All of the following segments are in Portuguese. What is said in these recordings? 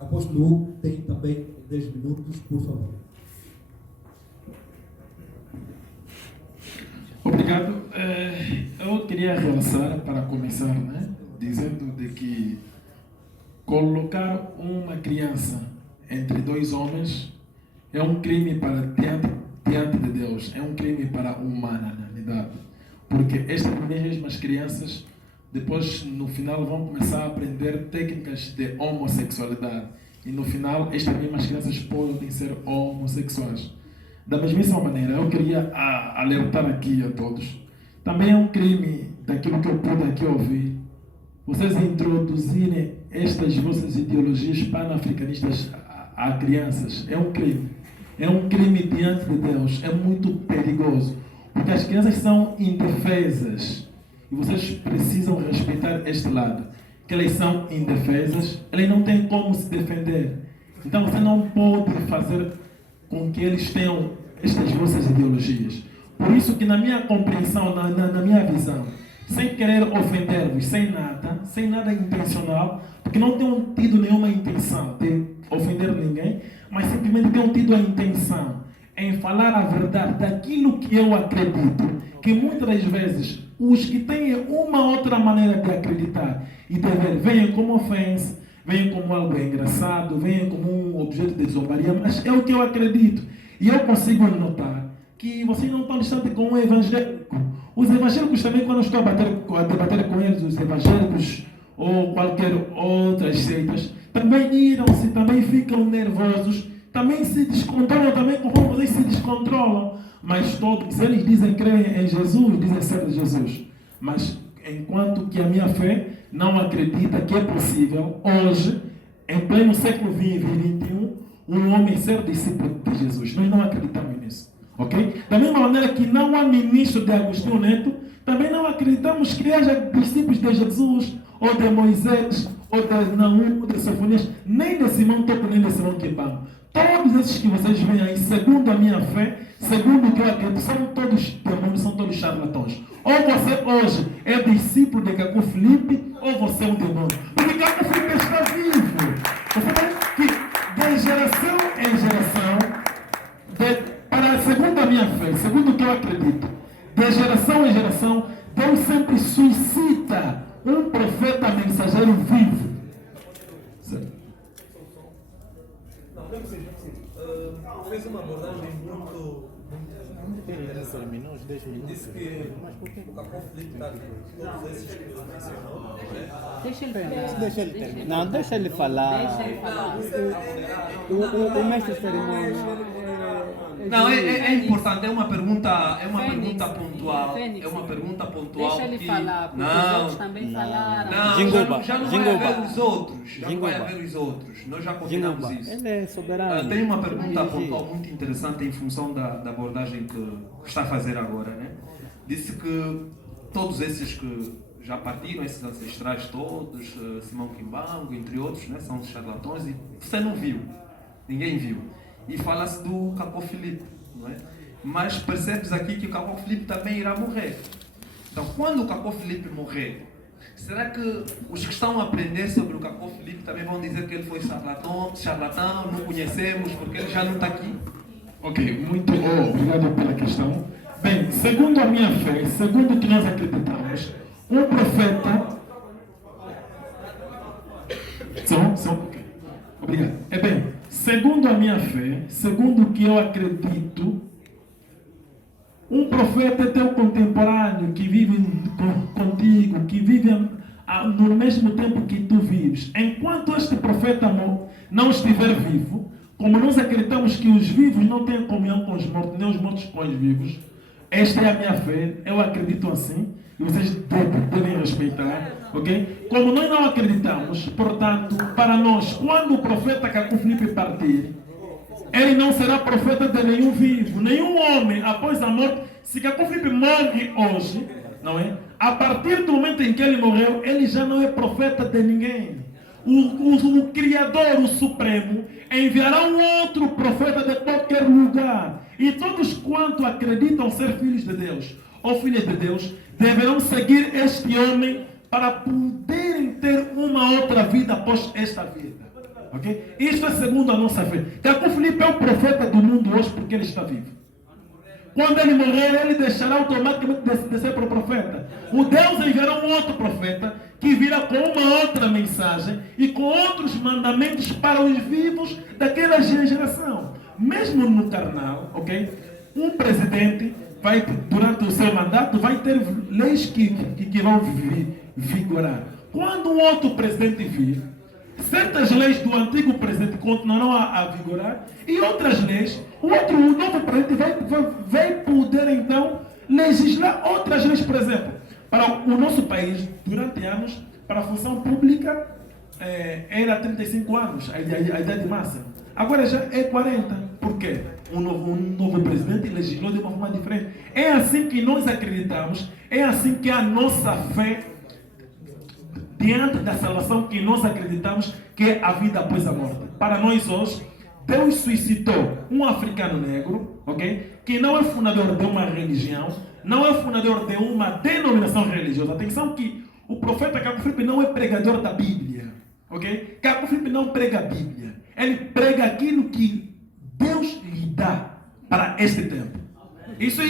Apóstolo Hugo tem também 10 minutos, por favor. Obrigado. Eu queria realçar, para começar, né, dizendo de que colocar uma criança entre dois homens é um crime para diante de Deus, é um crime para a humanidade. Porque estas mesmas crianças, depois, no final, vão começar a aprender técnicas de homossexualidade. E no final, estas mesmas crianças podem ser homossexuais. Da mesma maneira, eu queria alertar aqui a todos. Também é um crime, daquilo que eu pude aqui ouvir, vocês introduzirem estas vossas ideologias pan-africanistas a crianças. É um crime. É um crime diante de Deus. É muito perigoso. Porque as crianças são indefesas. E vocês precisam respeitar este lado. Que elas são indefesas. Elas não têm como se defender. Então você não pode fazer com que eles tenham estas vossas ideologias. Por isso que na minha compreensão, na minha visão, sem querer ofender-vos, sem nada intencional, porque não tenho tido nenhuma intenção de ofender ninguém, mas simplesmente tenho tido a intenção em falar a verdade daquilo que eu acredito, que muitas das vezes os que têm uma outra maneira de acreditar e de ver, venham como ofensa, venham como algo engraçado, venham como um objeto de zombaria, mas é o que eu acredito. E eu consigo notar que vocês não estão distantes com o evangélico. Os evangélicos também, quando eu estou a debater com eles, os evangélicos ou qualquer outras seitas, também iram-se, também ficam nervosos, também se descontrolam, também conforme vocês se descontrolam. Mas todos eles dizem crer em Jesus, dizem ser de Jesus. Mas enquanto que a minha fé não acredita que é possível, hoje, em pleno século XX e XXI, um homem ser discípulo de Jesus. Nós não acreditamos nisso. Ok? Da mesma maneira que não há ministro de Agostinho Neto, também não acreditamos que haja discípulos de Jesus, ou de Moisés, ou de Naum, ou de Sofonias, nem de Simão Toco, nem de Simão Quimbano. Todos esses que vocês veem aí, segundo a minha fé, segundo o que eu acredito, são todos demônios, são todos charlatões. Ou você hoje é discípulo de Caco Felipe, ou você é um demônio. Porque Caco Felipe está vivo. Você vê que de geração em geração, segundo a minha fé, segundo o que eu acredito, de geração em geração, Deus sempre suscita um profeta mensageiro vivo. Certo? Não precisa. Fez uma abordagem muito interessante. Disse que o Caco Felipe está todos esses que você mencionou. Deixa ele terminar. Não, deixa ele falar. O mestre cerimônia. Não, é importante, é uma pergunta pontual. É uma pergunta pontual. Deixa ele que... falar, porque os outros também falaram. Não, já não vai haver os outros. Já não vai haver os outros. Nós já combinamos isso. Ele é soberano. Tem uma pergunta pontual muito interessante em função da abordagem que está a fazer agora, né? Disse que todos esses que já partiram, esses ancestrais todos, Simão Kimbangu, entre outros, né, são charlatões, e você não viu. Ninguém viu. E fala-se do Caco Felipe, não é? Mas percebes aqui que o Caco Felipe também irá morrer. Então, quando o Caco Felipe morrer, será que os que estão a aprender sobre o Caco Felipe também vão dizer que ele foi charlatão, não conhecemos, porque ele já não está aqui? Ok, muito obrigado pela questão. Bem, segundo a minha fé, segundo o que nós acreditamos, um profeta... Ok. Obrigado. Segundo a minha fé, segundo o que eu acredito, um profeta é teu contemporâneo que vive contigo, que vive no mesmo tempo que tu vives. Enquanto este profeta não estiver vivo, como nós acreditamos que os vivos não têm comunhão com os mortos, nem os mortos com os vivos, esta é a minha fé, eu acredito assim, e vocês devem respeitar, ok? Como nós não acreditamos, portanto, para nós, quando o profeta Caco Felipe partir, ele não será profeta de nenhum vivo, nenhum homem após a morte. Se Caco Felipe morre hoje, não é? A partir do momento em que ele morreu, ele já não é profeta de ninguém. O Criador, o Supremo, enviará um outro profeta de qualquer lugar. E todos quanto acreditam ser filhos de Deus ou filhas de Deus, deverão seguir este homem para poderem ter uma outra vida após esta vida. Ok? Isto é segundo a nossa fé. Caco Filipe é o profeta do mundo hoje porque ele está vivo. Quando ele morrer, ele deixará automaticamente de ser para o profeta. O Deus enviará um outro profeta que virá com uma outra mensagem e com outros mandamentos para os vivos daquela geração. Mesmo no carnal, ok? Um presidente vai, durante o seu mandato, vai ter leis que vão vigorar. Quando um outro presidente vir, certas leis do antigo presidente continuarão a vigorar e outras leis, o novo presidente vai poder então legislar outras leis, por exemplo, para o nosso país, durante anos, para a função pública era 35 anos, a idade máxima. Agora já é 40. Por quê? Um novo presidente legislou de uma forma diferente. É assim que nós acreditamos, é assim que a nossa fé diante da salvação que nós acreditamos que é a vida após a morte. Para nós hoje, Deus suscitou um africano negro, ok? Que não é fundador de uma religião, não é fundador de uma denominação religiosa. Atenção que o profeta Caco Filipe não é pregador da Bíblia, ok? Caco Filipe não prega a Bíblia. Ele prega aquilo que Deus lhe dá para este tempo. Isso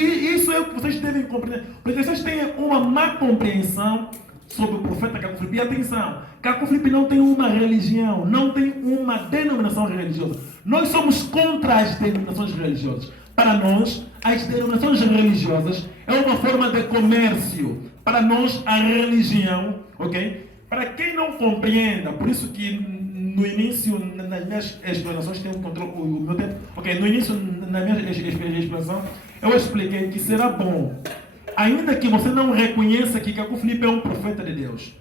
é o que vocês devem compreender. Porque vocês têm uma má compreensão sobre o profeta Caco Filipe. E atenção, Caco Filipe não tem uma religião, não tem uma denominação religiosa. Nós somos contra as denominações religiosas. Para nós, as denominações religiosas é uma forma de comércio. Para nós, a religião, ok? Para quem não compreenda, por isso que no início, nas minhas explanações, tenho o meu tempo. Ok, no início, na minha explanação, eu expliquei que será bom, ainda que você não reconheça que Caco Filipe é um profeta de Deus,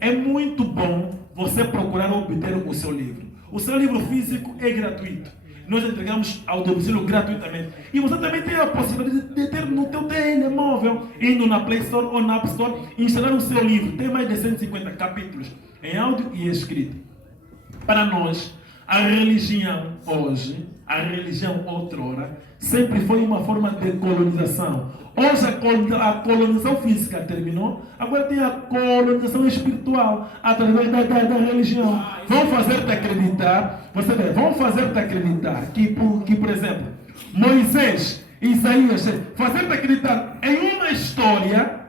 é muito bom você procurar obter o seu livro. O seu livro físico é gratuito. Nós entregamos ao domicílio gratuitamente. E você também tem a possibilidade de ter no teu telemóvel, indo na Play Store ou na App Store, instalar o seu livro. Tem mais de 150 capítulos em áudio e escrito. Para nós, a religião hoje, a religião outrora, sempre foi uma forma de colonização. Hoje a colonização física terminou, agora tem a colonização espiritual através da religião. Vão fazer-te acreditar, você vê, vão fazer-te acreditar que, por exemplo, Moisés, Isaías, fazer-te acreditar em uma história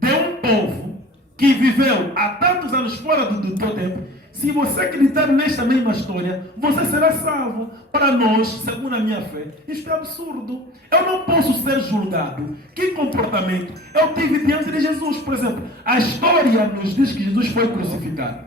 de um povo que viveu há tantos anos fora do teu tempo. Se você acreditar nesta mesma história, você será salvo. Para nós, segundo a minha fé, isto é absurdo. Eu não posso ser julgado. Que comportamento eu tive diante de Jesus? Por exemplo, a história nos diz que Jesus foi crucificado.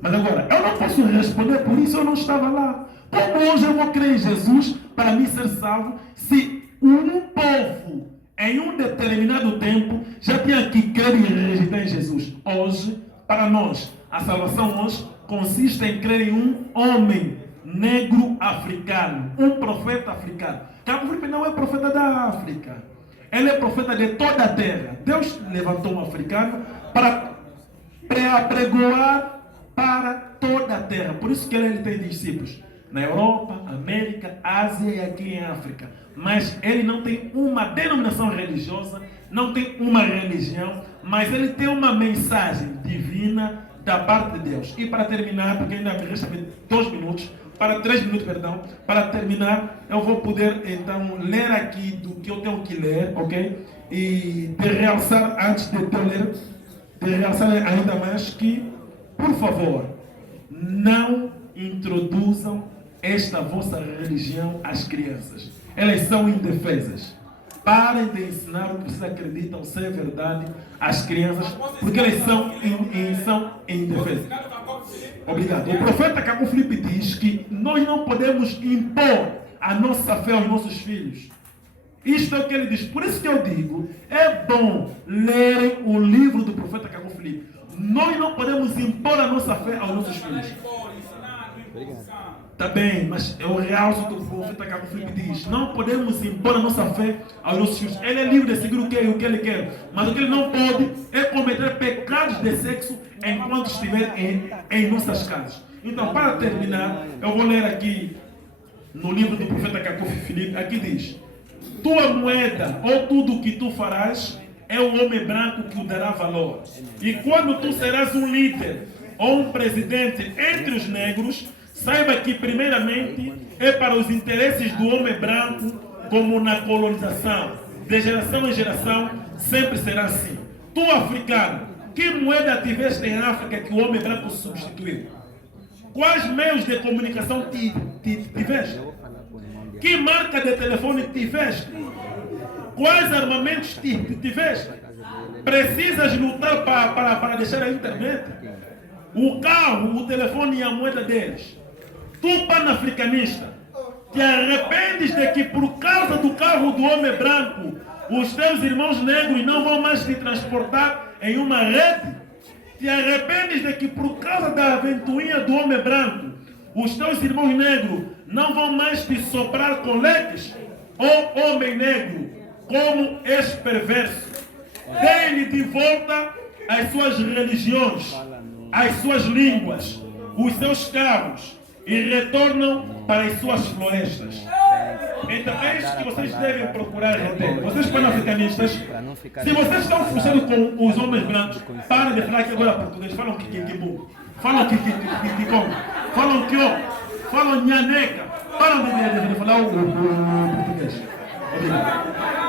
Mas agora, eu não posso responder por isso, eu não estava lá. Como hoje eu vou crer em Jesus para me ser salvo, se um povo, em um determinado tempo, já tinha que crer e rejeitar em Jesus? Hoje, para nós, a salvação hoje consiste em crer em um homem negro africano, um profeta africano. Caco Filipe não é profeta da África, ele é profeta de toda a terra. Deus levantou um africano para pregoar para toda a terra. Por isso que ele tem discípulos na Europa, América, Ásia e aqui em África. Mas ele não tem uma denominação religiosa, não tem uma religião, mas ele tem uma mensagem divina da parte de Deus. E para terminar, porque ainda me resta 3 minutos, perdão, para terminar, eu vou poder então ler aqui do que eu tenho que ler, ok? E de realçar, antes de eu ler, de realçar ainda mais que, por favor, não introduzam esta vossa religião às crianças. Elas são indefesas. Parem de ensinar o que vocês acreditam ser verdade às crianças, porque eles são indefesas. Obrigado. O profeta Caco Filipe diz que nós não podemos impor a nossa fé aos nossos filhos. Isto é o que ele diz. Por isso que eu digo, é bom lerem o livro do profeta Caco Filipe. Nós não podemos impor a nossa fé aos nossos filhos. Tá bem, mas eu realço o que o profeta Caco Filipe diz. Não podemos impor a nossa fé aos nossos filhos. Ele é livre de seguir o que ele quer. Mas o que ele não pode é cometer pecados de sexo enquanto estiver em nossas casas. Então, para terminar, eu vou ler aqui no livro do profeta Caco Filipe. Aqui diz: tua moeda ou tudo o que tu farás é o homem branco que o dará valor. E quando tu serás um líder ou um presidente entre os negros, saiba que, primeiramente, é para os interesses do homem branco, como na colonização, de geração em geração, sempre será assim. Tu, africano, que moeda tiveste em África que o homem branco substituiu? Quais meios de comunicação tiveste? Que marca de telefone tiveste? Quais armamentos tiveste? Precisas lutar para deixar a internet? O carro, o telefone e a moeda deles. Tu, panafricanista, te arrependes de que por causa do carro do homem branco, os teus irmãos negros não vão mais te transportar em uma rede? Te arrependes de que por causa da ventoinha do homem branco, os teus irmãos negros não vão mais te soprar com leques? Ó homem negro, como és perverso, dê-lhe de volta as suas religiões, as suas línguas, os seus carros e retornam para as suas florestas. Então é isso que vocês devem procurar reter. Vocês panafricanistas, se vocês estão fugindo com os homens brancos, parem de falar que agora português, falam que falam que como, falam que falam nhaneca, param de falar o português. Obrigado.